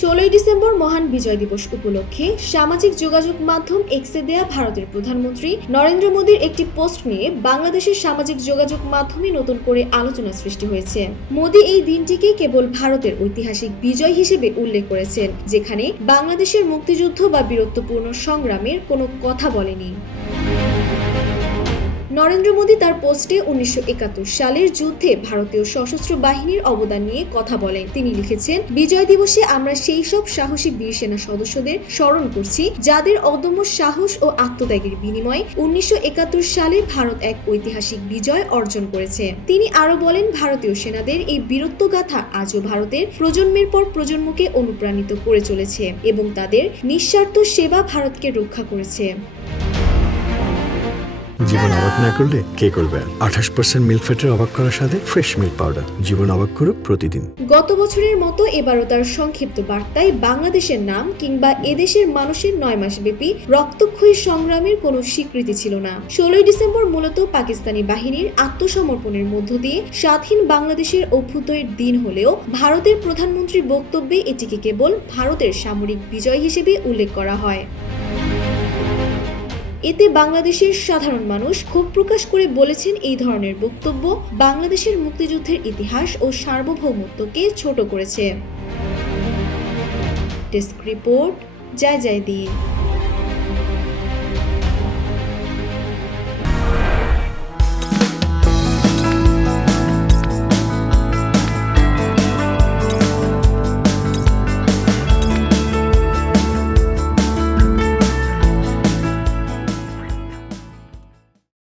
16 December মহান বিজয় দিবস উপলক্ষে সামাজিক যোগাযোগ মাধ্যম এক্সে দেয়া ভারতের প্রধানমন্ত্রী নরেন্দ্র মোদীর একটি পোস্ট নিয়ে বাংলাদেশের সামাজিক যোগাযোগ মাধ্যমে নতুন করে আলোচনা সৃষ্টি হয়েছে। মোদী এই দিনটিকে কেবল ভারতের ঐতিহাসিক বিজয় হিসেবে উল্লেখ করেছেন, যেখানে বাংলাদেশের মুক্তিযুদ্ধ বা বীরত্বপূর্ণ সংগ্রামের কোনো কথা বলেনি। নরেন্দ্র মোদী তার পোস্টে 1971 সালের যুদ্ধে ভারতীয় সশস্ত্র বাহিনীর অবদান নিয়ে কথা বলেন। তিনি লিখেছেন, বিজয় দিবসে আমরা সেই সব সাহসী বীর সেনা সদস্যদের স্মরণ করছি যাদের অদম্য সাহস ও আত্মত্যাগের বিনিময়ে 1971 সালে ভারত এক ঐতিহাসিক বিজয় অর্জন করেছে। তিনি আরো বলেন, ভারতীয় সেনাদের এই বীরত্বগাথা আজও ভারতের প্রজন্মের পর প্রজন্মকে অনুপ্রাণিত করে চলেছে এবং তাদের নিঃস্বার্থ সেবা ভারতকে রক্ষা করেছে। জীবন অবাক না করলে কে করবে? 28% মিল্ক ফ্যাটের অবাক করার সাথে ফ্রেশ মিল্ক পাউডার। জীবন অবাক করুক প্রতিদিন। গত বছরের মতো এবারও তার সংক্ষিপ্ত বার্তায় বাংলাদেশের নাম কিংবা এদেশের মানুষের 9 মাসব্যাপী রক্তক্ষয়ী সংগ্রামের কোনো স্বীকৃতি ছিল না। 16 ডিসেম্বর মূলত পাকিস্তানি বাহিনীর আত্মসমর্পণের মধ্য দিয়ে স্বাধীন বাংলাদেশের অভ্যুদয়ের দিন হলেও ভারতের প্রধানমন্ত্রীর বক্তব্যে এটিকে কেবল ভারতের সামরিক বিজয় হিসেবে উল্লেখ করা হয়। এতে বাংলাদেশের সাধারণ মানুষ ক্ষোভ প্রকাশ করে বলেছেন, এই ধরনের বক্তব্য বাংলাদেশের মুক্তিযুদ্ধের ইতিহাস ও সার্বভৌমত্বকে ছোট করেছে। ডেস্ক রিপোর্ট, জয় জয় দিন।